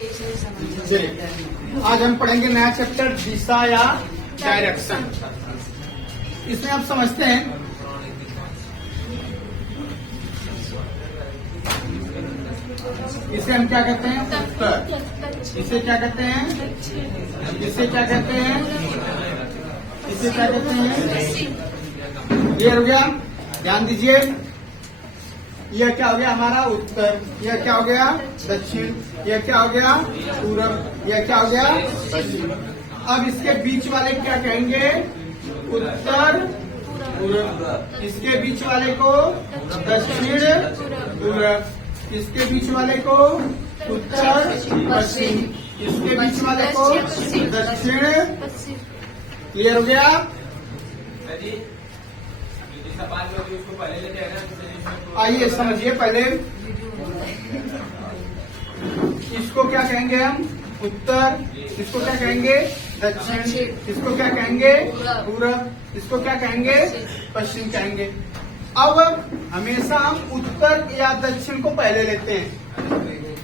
चलिए आज हम पढ़ेंगे नया चैप्टर दिशा या डायरेक्शन। इसमें आप समझते हैं इसे हम क्या कहते हैं उत्तर, इसे क्या कहते हैं, इसे क्या कहते हैं, इसे क्या कहते हैं। क्लियर हो गया? ध्यान दीजिए, यह क्या हो गया हमारा उत्तर, यह क्या हो गया दक्षिण, यह क्या हो गया पूरब, यह क्या हो गया पश्चिम। अब इसके बीच वाले क्या कहेंगे उत्तर पूरब, इसके बीच वाले को दक्षिण पूरब, इसके बीच वाले को उत्तर पश्चिम, इसके बीच वाले को दक्षिण। क्लियर हो गया? आइए समझिए, पहले इसको क्या कहेंगे हम उत्तर, इसको क्या कहेंगे दक्षिण, इसको क्या कहेंगे पूरब, इसको क्या कहेंगे पश्चिम कहेंगे। अब हमेशा हम उत्तर या दक्षिण को पहले लेते हैं,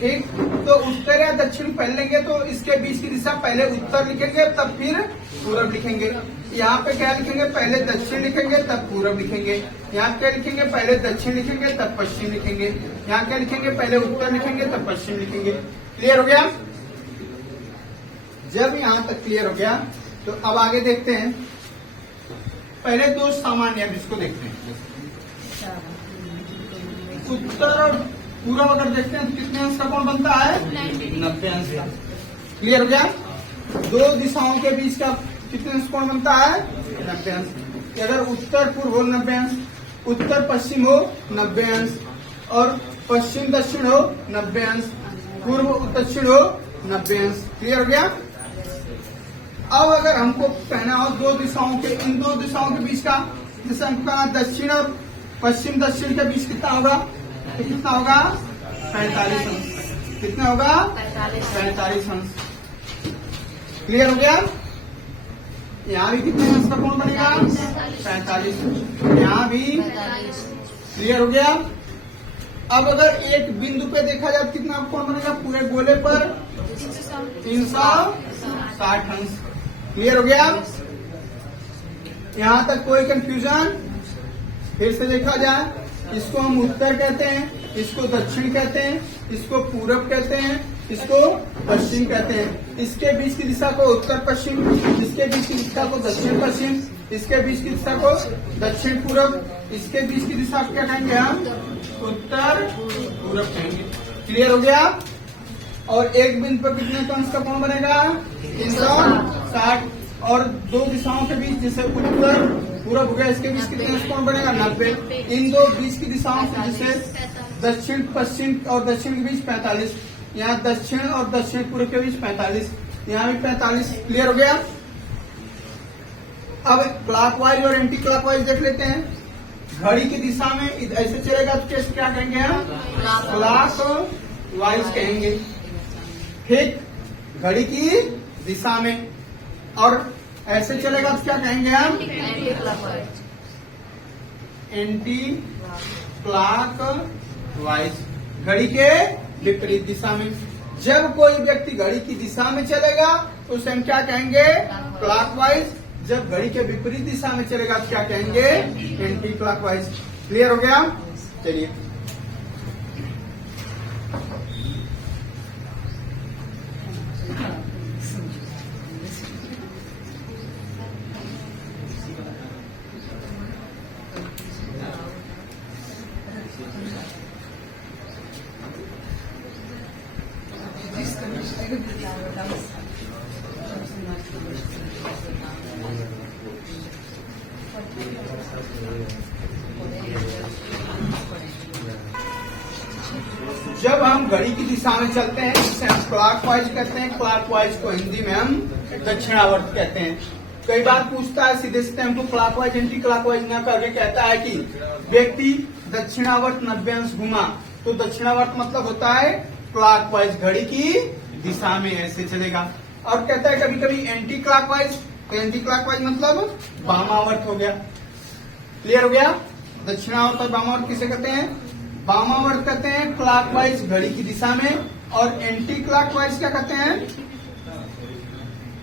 ठीक? तो उत्तर या दक्षिण पहले लेंगे तो इसके बीच की दिशा पहले उत्तर लिखेंगे तब फिर पूरब लिखेंगे। यहाँ पे क्या लिखेंगे पहले दक्षिण लिखेंगे तब पूरब लिखेंगे, यहाँ क्या लिखेंगे पहले दक्षिण लिखेंगे तब पश्चिम लिखेंगे, यहाँ क्या लिखेंगे पहले उत्तर लिखेंगे तब पश्चिम लिखेंगे। क्लियर हो गया? जब यहाँ तक क्लियर हो गया तो अब आगे देखते हैं। पहले दो सामान्य अब इसको देखते हैं, उत्तर और पूरब अगर देखते हैं तो कितने अंश का कोण बनता है 90 अंश का। क्लियर हो गया? दो दिशाओं के बीच का कितने अंश कोण बनता है 90 अंश। अगर उत्तर पूर्व हो 90 अंश, उत्तर पश्चिम हो 90 अंश और पश्चिम दक्षिण हो 90 अंश, पूर्व दक्षिण हो 90 अंश। क्लियर हो गया? अब अगर हमको कहना हो दो दिशाओं के, इन दो दिशाओं के बीच का, जैसे हमका दक्षिण और पश्चिम दक्षिण के बीच कितना होगा, तो कितना होगा 45 अंश। कितना होगा 45 अंश। क्लियर हो गया? यहाँ भी कितने अंश का कोण बनेगा 45, यहाँ भी। क्लियर हो गया? अब अगर एक बिंदु पे देखा जाए कितना कोण बनेगा पूरे गोले पर 360 अंश। क्लियर हो गया? यहाँ तक कोई कंफ्यूजन? फिर से देखा जाए, इसको हम उत्तर कहते हैं, इसको दक्षिण कहते हैं, इसको पूरब कहते हैं, इसको पश्चिम कहते हैं। इसके बीच की दिशा को उत्तर पश्चिम, इसके बीच की दिशा को दक्षिण पश्चिम, इसके बीच की दिशा को दक्षिण पूरब, इसके बीच की दिशा को क्या कहेंगे हम उत्तर पूरब कहेंगे। क्लियर हो गया? और एक बिंदु पर कितने अंश का कोण बनेगा 360, और दो दिशाओं के बीच जैसे उत्तर पूरब हो गया, इसके बीच कितने अंश कोण बनेगा 90। इन दो बीच की दिशाओं से जैसे दक्षिण पश्चिम और दक्षिण के बीच 45, यहाँ दक्षिण और दक्षिण पूर्व के बीच 45, यहाँ भी 45। क्लियर हो गया? अब क्लॉकवाइज और एंटी क्लॉकवाइज देख लेते हैं। घड़ी की दिशा में ऐसे चलेगा तो कैसे क्या कहेंगे हम क्लॉकवाइज कहेंगे, ठीक? घड़ी की दिशा में। और ऐसे चलेगा तो क्या कहेंगे हम एंटी क्लॉकवाइज, घड़ी के विपरीत दिशा में। जब कोई व्यक्ति घड़ी की दिशा में चलेगा तो उसे हम क्या कहेंगे क्लॉकवाइज, जब घड़ी के विपरीत दिशा में चलेगा तो क्या कहेंगे एंटी क्लॉकवाइज। क्लियर हो गया? चलिए जब हम घड़ी की दिशा में चलते हैं जिसे हम क्लॉकवाइज कहते हैं, क्लॉकवाइज को हिंदी में हम दक्षिणावर्त कहते हैं। कई बार पूछता है सीधे सीधे हमको क्लॉकवाइज एंटी क्लॉकवाइज न करके कहता है कि व्यक्ति दक्षिणावर्त 90 अंश घुमा, तो दक्षिणावर्त मतलब होता है क्लॉकवाइज, घड़ी की दिशा में ऐसे चलेगा। और कहता है कभी कभी एंटी क्लॉकवाइज, तो एंटी क्लॉकवाइज मतलब वामावर्त हो गया। क्लियर हो गया? दक्षिणावर्त और वामावर्त किसे कहते हैं? वामावर्त कहते हैं क्लॉकवाइज घड़ी की दिशा में, और एंटी क्लॉकवाइज क्या कहते हैं?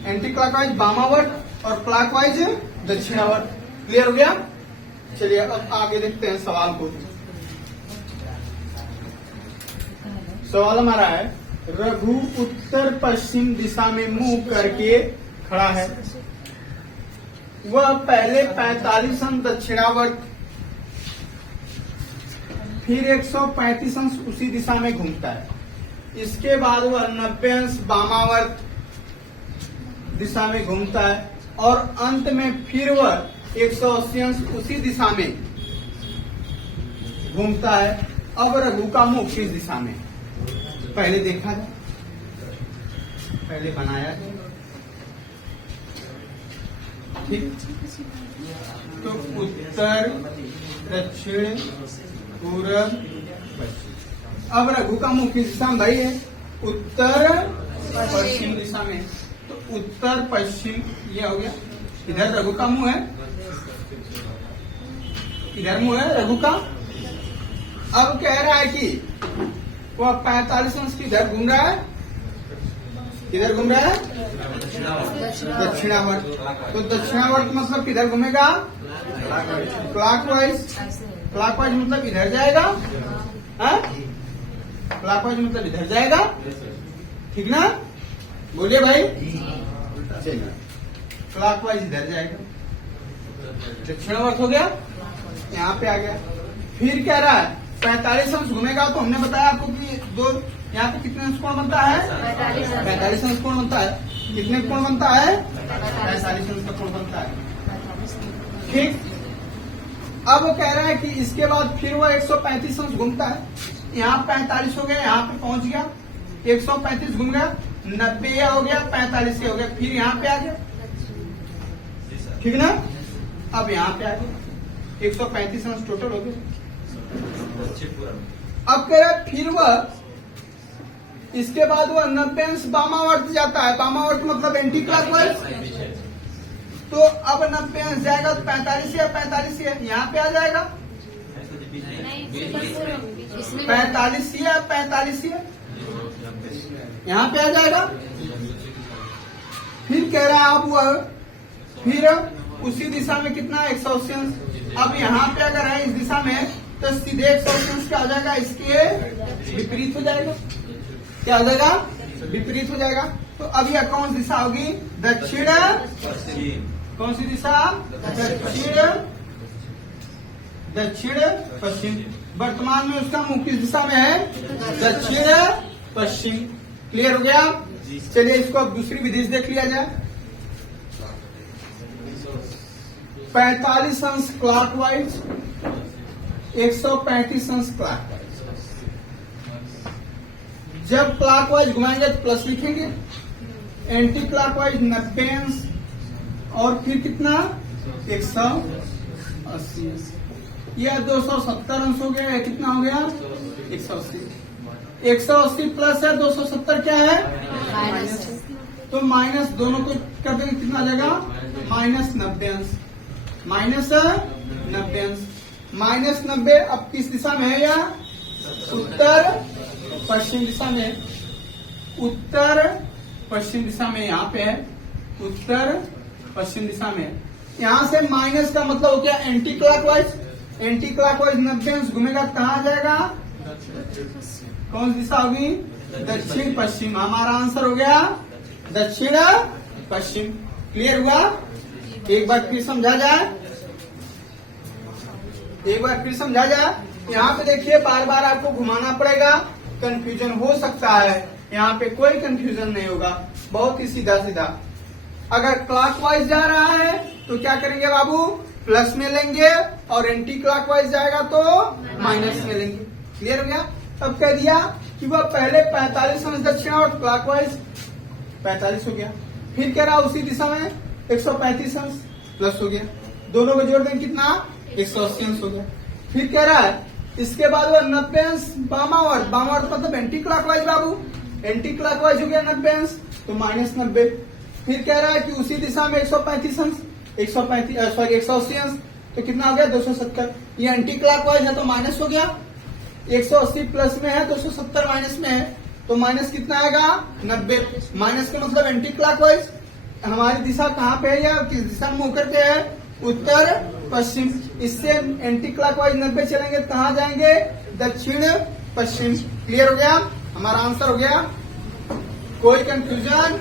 एंटी क्लॉकवाइज वामावर्त और क्लॉकवाइज दक्षिणावर्त। क्लियर हो गया? चलिए अब आगे देखते हैं सवाल को। सवाल हमारा है, रघु उत्तर पश्चिम दिशा में मुंह करके खड़ा है। वह पहले 45 अंश दक्षिणावर्त, फिर 135 अंश उसी दिशा में घूमता है। इसके बाद वह 90 अंश वामावर्त दिशा में घूमता है और अंत में फिर वह 180 अंश उसी दिशा में घूमता है। अब रघु का मुख किस दिशा में? पहले देखा जाए, पहले बनाया जाए। ठीक, तो उत्तर, दक्षिण, पूरब, पश्चिम। अब रघु का मुख किस दिशा में भाई है? उत्तर पश्चिम दिशा में। तो उत्तर पश्चिम ये हो गया। इधर रघु का मुंह है, इधर मुंह है रघु का। अब कह रहा है कि वह 45 अंश किधर घूम रहा है? किधर घूम रहा है? दक्षिणावर्त। तो दक्षिणावर्त मतलब किधर घूमेगा? क्लॉकवाइज। क्लॉकवाइज मतलब इधर जाएगा। क्लॉकवाइज मतलब इधर जाएगा, ठीक ना? बोलिए भाई। चलिए, क्लॉकवाइज इधर जाएगा, दक्षिणावर्त हो गया, यहाँ पे आ गया। फिर कह रहा है 45 अंश घूमेगा। तो हमने बताया आपको कि दो यहाँ पे कितने अंश कोण बनता है? 45 अंश कोण बनता है। कितने कोण बनता है? 45 अंश का कोण बनता है। ठीक, अब वो कह रहा है कि इसके बाद फिर वो 135 अंश घूमता है। यहाँ 45 हो गया, यहाँ पे पहुंच गया, 135 घूम गया, 90 हो गया, 45 हो गया, फिर यहाँ पे आ गया, ठीक ना? अब यहाँ पे आ गया, 135 अंश टोटल हो गया। अब कह रहा है फिर वह इसके बाद वह 90 अंश वामावर्त जाता है। वामावर्त मतलब एंटी क्लॉकवाइज। तो अब 90 अंश जाएगा तो 45 या 45 यहाँ पे आ जाएगा, 45 या 45 यहाँ पे आ जाएगा। फिर कह रहा है अब वह फिर उसी दिशा में कितना? 180 अंश। अब यहाँ पे अगर है इस दिशा में तो सीधे 180 अंश क्या हो जाएगा? इसके विपरीत हो जाएगा। क्या हो जाएगा? विपरीत हो जाएगा। तो अब यह कौन सी दिशा होगी? दक्षिण। कौन सी दिशा? दक्षिण पश्चिम। वर्तमान में उसका मुख किस दिशा में है? दक्षिण पश्चिम। क्लियर हो गया? चलिए इसको अब दूसरी विधि से देख लिया जाए। 45 अंश क्लॉकवाइज, 135 अंश क्लॉकवाइज। जब क्लॉकवाइज घुमाएंगे तो प्लस लिखेंगे, एंटी क्लॉकवाइज 90 अंश और फिर कितना? 180। यह 270 अंश हो गया। कितना हो गया? 180। 180 प्लस है 270 क्या है? माइनस। तो माइनस दोनों को कर देंगे, कितना आ जाएगा? माइनस 90 अंश। माइनस 90 अंश। माइनस 90 अब किस दिशा में है? या उत्तर पश्चिम दिशा में। उत्तर पश्चिम दिशा में यहाँ पे है, उत्तर पश्चिम दिशा में। यहाँ से माइनस का मतलब हो गया एंटी क्लॉकवाइज। एंटी क्लॉकवाइज 90 अंश घूमेगा, कहाँ जाएगा? कौन सी दिशा होगी? दक्षिण पश्चिम। हमारा आंसर हो गया दक्षिण पश्चिम। क्लियर हुआ? एक बार फिर समझा जाए, एक बार फिर समझा जाए। यहाँ पे देखिए बार बार आपको घुमाना पड़ेगा, कंफ्यूजन हो सकता है। यहाँ पे कोई कंफ्यूजन नहीं होगा, बहुत ही सीधा सीधा। अगर क्लॉकवाइज जा रहा है तो क्या करेंगे बाबू? प्लस में लेंगे, और एंटी क्लॉकवाइज जाएगा तो माइनस में लेंगे। क्लियर हो गया? अब कह दिया कि वह पहले 45 अंश दक्षिण और क्लॉकवाइज 45 हो गया। फिर कह रहा उसी दिशा में 135 अंश प्लस हो गया, दोनों को जोड़ देंगे कितना? 180 अंश हो गया। फिर कह रहा है इसके बाद वह 90 अंश वामावर्त। वामावर्त मतलब एंटी क्लॉकवाइज बाबू, एंटी क्लॉकवाइज हो गया 90 अंश, तो माइनस 90। फिर कह रहा है कि उसी दिशा में 135 अंश, 180 अंश, तो कितना हो गया? 270। ये एंटी क्लॉकवाइज है तो माइनस हो गया, 180 प्लस में है, 270 माइनस में है, तो माइनस कितना आएगा 90। माइनस का मतलब एंटी क्लॉकवाइज। हमारी दिशा कहाँ पे है या किस दिशा में होकर के है? उत्तर पश्चिम। इससे एंटी क्लॉकवाइज 90 चलेंगे, कहाँ जाएंगे? दक्षिण पश्चिम। क्लियर हो गया? हमारा आंसर हो गया। कोई कंफ्यूजन?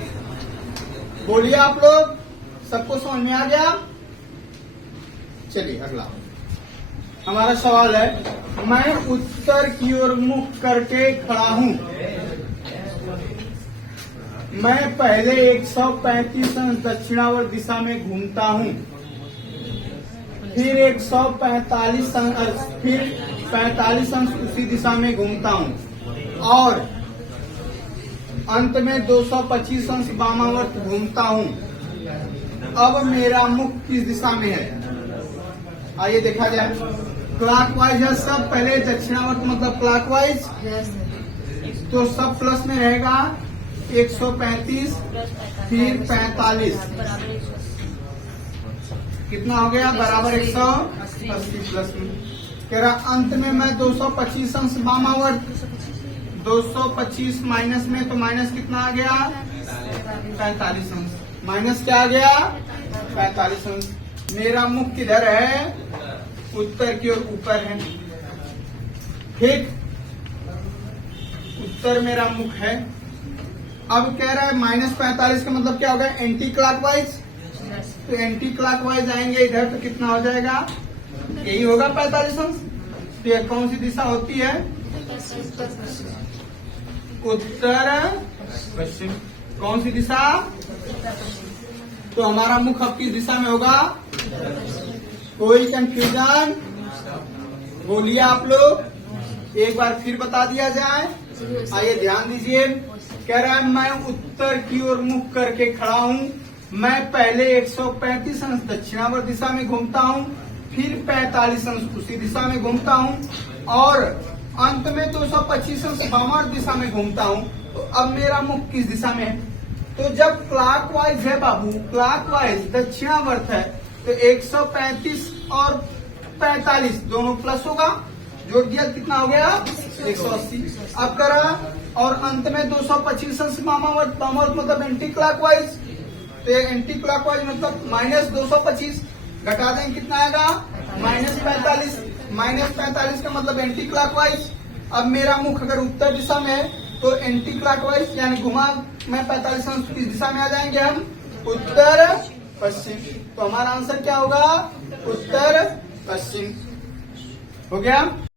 बोलिए आप लोग, सबको समझ में आ गया? चलिए अगला हमारा सवाल है, मैं उत्तर की ओर मुख करके खड़ा हूं। मैं पहले 135 अंश दक्षिणावर्त दिशा में घूमता हूं, फिर 145 अंश, फिर 45 अंश उसी दिशा में घूमता हूं और अंत में 225 अंश वामावर्त घूमता हूं। अब मेरा मुख किस दिशा में है? आइए देखा जाए। क्लॉकवाइज है सब, पहले दक्षिणावर्त मतलब क्लॉकवाइज, तो सब प्लस में रहेगा। 135 फिर 45 कितना हो गया? बराबर 180 प्लस में। कह रहा अंत में मैं 225 अंश वामावर्त, 225 माइनस में, तो माइनस कितना आ गया? 45 अंश। माइनस क्या आ गया? 45 अंश। मेरा मुख किधर है? उत्तर की ओर ऊपर है। ठीक, उत्तर मेरा मुख है। अब कह रहा है -45 का मतलब क्या होगा? Anti clockwise. तो एंटी क्लॉकवाइज आएंगे इधर तो कितना हो जाएगा? यही होगा 45 अंश। तो यह कौन सी दिशा होती है? उत्तर पश्चिम। कौन सी दिशा? तो हमारा मुख अब किस दिशा में होगा? कोई कंफ्यूजन? बोलिए आप लोग, एक बार फिर बता दिया जाए। आइए ध्यान दीजिए। कह रहा है मैं उत्तर की ओर मुख करके खड़ा हूं। मैं पहले 135 अंश दक्षिणावर्त दिशा में घूमता हूं, फिर 45 अंश उसी दिशा में घूमता हूं और अंत में 225 अंश वामावर्त दिशा में घूमता हूं। तो अब मेरा मुख किस दिशा में है? तो जब क्लॉकवाइज है बाबू, क्लॉकवाइज दक्षिणावर्त है, तो 135 और 45 दोनों प्लस होगा, जोड़ दिया कितना हो गया? 180। अब करा और अंत में 225 अंश वामावर्त, वामावर्त मतलब एंटी क्लॉकवाइज, तो एंटी क्लॉकवाइज मतलब -225 घटा देंगे कितना आएगा? -45। -45 का मतलब एंटी क्लॉकवाइज। अब मेरा मुख अगर उत्तर दिशा में है तो एंटी क्लॉकवाइज यानी घुमा मैं 45 अंश किस दिशा में आ जाएंगे हम? उत्तर पश्चिम। तो हमारा आंसर क्या होगा? उत्तर पश्चिम। हो गया।